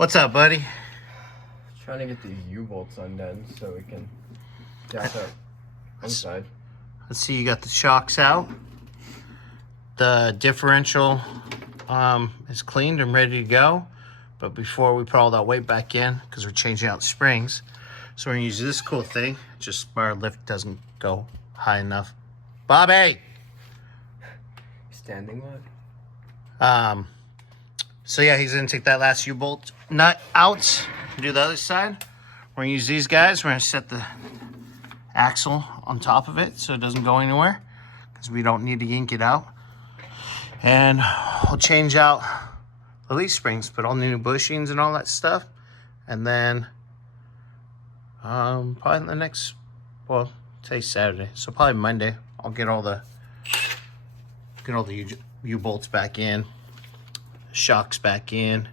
What's up, buddy? Trying to get these U-bolts undone so we can jack up one side. Let's see, you got the shocks out. The differential is cleaned and ready to go. But before we put all that weight back in, because we're changing out the springs, so we're gonna use this cool thing. Just our lift doesn't go high enough. Bobby! Standing one? So yeah, he's gonna take that last U-bolt nut out and do the other side. We're gonna use these guys. We're gonna set the axle on top of it so it doesn't go anywhere, because we don't need to yank it out. And we'll change out the leaf springs, put all new bushings and all that stuff. And then probably in the next, well, today's Saturday, so probably Monday, I'll get all the U-bolts back in, shocks back in,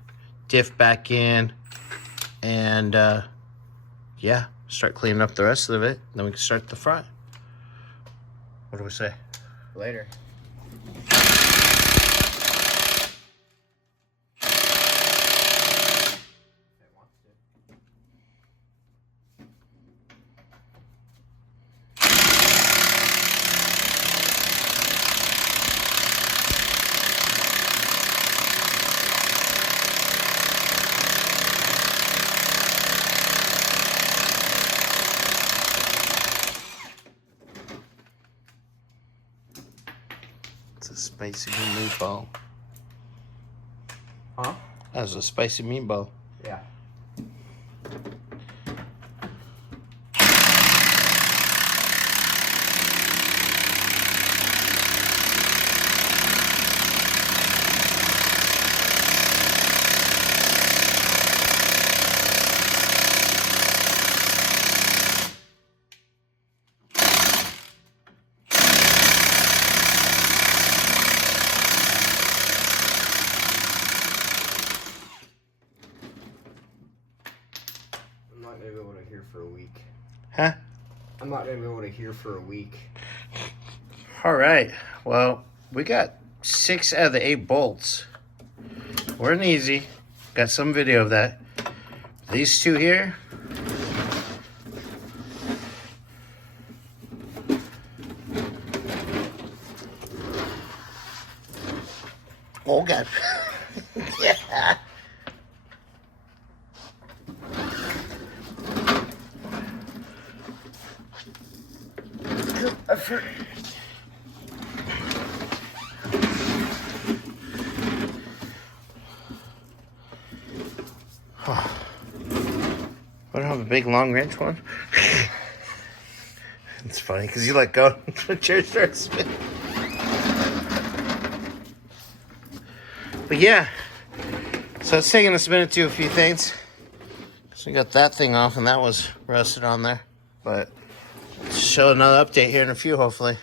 diff back in, and yeah, start cleaning up the rest of it. Then we can start the front. What do we say? Later. It's a spicy meatball. Huh? That was a spicy meatball. Yeah. I'm not gonna be able to hear for a week. Huh? I'm not gonna be able to hear for a week. All right. Well, we got 6 out of the 8 bolts. Weren't easy. Got some video of that. These 2 here. Oh God. Yeah. I don't have a big long wrench one. It's funny because you let go, the chair starts spinning. But yeah, so it's taking us a minute to do a few things. So we got that thing off, and that was rusted on there. But show another update here in a few, hopefully.